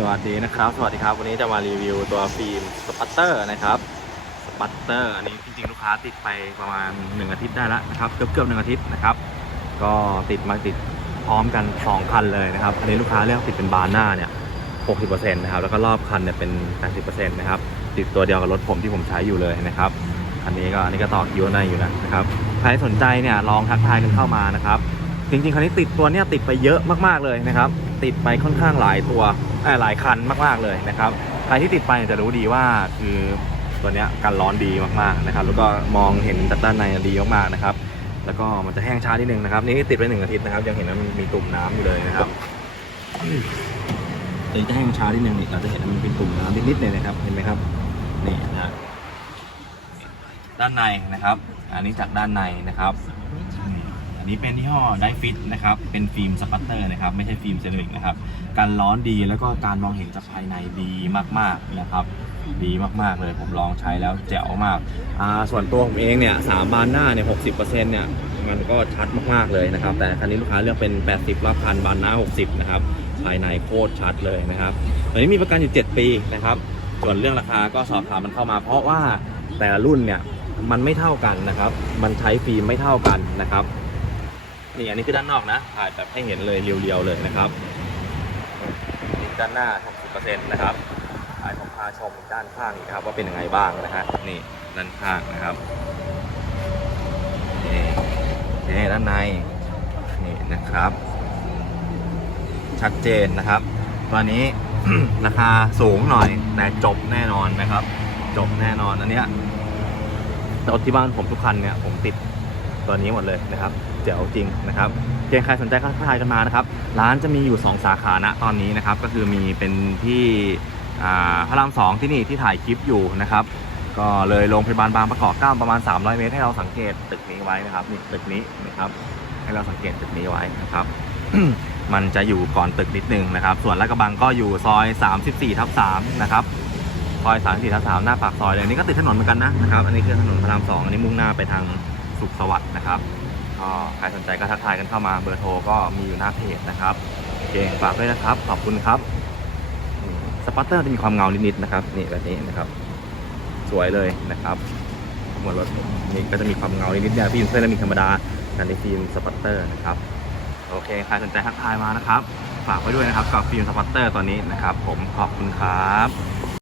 สวัสดีนะครับ สวัสดีครับ วันนี้จะมารีวิวตัวฟิล์มสปัตเตอร์นะครับสปัตเตอร์อันนี้จริงๆ ลูกค้าติดไปประมาณ 1 อาทิตย์ได้แล้วนะครับ เกือบเกือบๆหนึ่งอาทิตย์นะครับ ก็ติดมาติดพร้อมกัน 2 คันเลยนะครับ อันนี้ลูกค้าเลือกติดเป็นบานหน้าเนี่ย 60%นะครับ แล้วก็รอบคันเนี่ยเป็น 80%นะครับ ติดตัวเดียวกับรถผมที่ผมใช้อยู่เลยนะครับคันนี้ก็อันนี้ก็ต่อคิวในอยู่นะครับ ใครสนใจเนี่ยลองทักทายกันเข้ามานะครับ จริงๆคันนี้ติดตัวเนี้ยติดไปเยอะมากๆเลยนะครับ ติดไปค่อนข้างหลายตัวเอ่หลายคันมากๆเลยนะครับใครที่ติดไปจะรู้ดีว่าคือตัวเนี้ยกันร้อนดีมากๆนะครับ แล้วก็มองเห็นจากด้านในดีมากๆนะครับ แล้วก็มันจะแห้งช้านิดนึงนะครับ นี่ติดไปหนึ่งอาทิตย์นะครับ ยังเห็นว่ามันมีตุ่มน้ำอยู่เลยนะครับเดี๋ยวจะแห้งช้านิดนึงนี่เราจะเห็นว่ามันเป็นตุ่มน้ำนิดๆเลยนะครับ เห็นไหมครับ นี่นะด้านในนะครับ อันนี้จากด้านในนะครับ นี้เป็นยี่ห้อไดฟิตนะครับ เป็นฟิล์มสปัตเตอร์นะครับ ไม่ใช่ฟิล์มเซรามิกนะครับ การร้อนดีแล้วก็การมองเห็นจากภายในดีมากๆนะครับ ดีมากๆเลยผมลองใช้แล้วแจ๋วมากาส่วนตัวผมเองเนี่ยสามบานหน้าเนี่ยหกสิบเปอร์เซ็นต์เนี่ยมันก็ชัดมากๆเลยนะครับ แต่คันนี้ลูกค้าเลือกเป็น 80รอบคันบานหน้า 60 นะครับ ภายในโคตรชัดเลยนะครับอันนี้มีประกันอยู่ 7 ปีนะครับ ส่วนเรื่องราคาก็สอบถามมันเข้ามา เพราะว่าแต่ละรุ่นเนี่ยมันไม่เท่ากันนะครับ มันใช้ฟิล์มไม่เท่ากันนะครับ นี่อันนี้คือด้านนอกนะถ่ายแบบให้เห็นเลยเรียวๆเลยนะครับนี่ด้านหน้า 60%นะครับถ่ายผมพาชมด้านข้างนะครับ ว่าเป็นยังไงบ้างนะฮะนี่ด้านข้างนะครับนี่นี่ด้านในนี่นะครับ ชัดเจนนะครับตัวนี้ราคาสูงหน่อยแต่จบแน่นอนนะครับ จบแน่นอนอันเนี้ยรถที่บ้านผมทุกคันเนี่ยผมติด ตัวนี้หมดเลยนะครับเจ๋วจริงนะครับเพียงใครสนใจก็ทักทายกันมานะครับ ร้านจะมีอยู่ 2 สาขาณตอนนี้นะครับ ก็คือมีเป็นที่พระรามสองที่นี่ที่ถ่ายคลิปอยู่นะครับ ก็เลยโรงพยาบาลบางประกอบ9ประมาณ 300 เมตรให้เราสังเกตตึกนี้ไว้นะครับนี่ตึกนี้นะครับให้เราสังเกตตึกนี้ไว้นะครับ มันจะอยู่ก่อนตึกนิดนึงนะครับ ส่วนลาดกระบังก็อยู่ซอย 34ทับ3นะครับซอย34ทับ3หน้าปากซอยเลยอันนี้ก็ติดถนนเหมือนกันนะนะครับ อันนี้คือถนนพระราม2อันนี้มุ่งหน้าไปทาง สุขสวัสดิ์นะครับ ก็ใครสนใจก็ทักทายกันเข้ามาเบอร์โทรก็มีอยู่หน้าเพจนะครับโอเคฝากด้วยนะครับ ขอบคุณครับสปัตเตอร์จะมีความเงานิดๆนะครับนี่แบบนี้นะครับ สวยเลยนะครับหัวรถนี่ก็จะมีความเงานิดๆเนี่ยฟิล์มเซรามิกธรรมดาแต่ในฟิล์มสปัตเตอร์นะครับโอเคใครสนใจทักทายมานะครับ ฝากไว้ด้วยนะครับกับฟิล์มสปัตเตอร์ตัวนี้นะครับ ผมขอบคุณครับ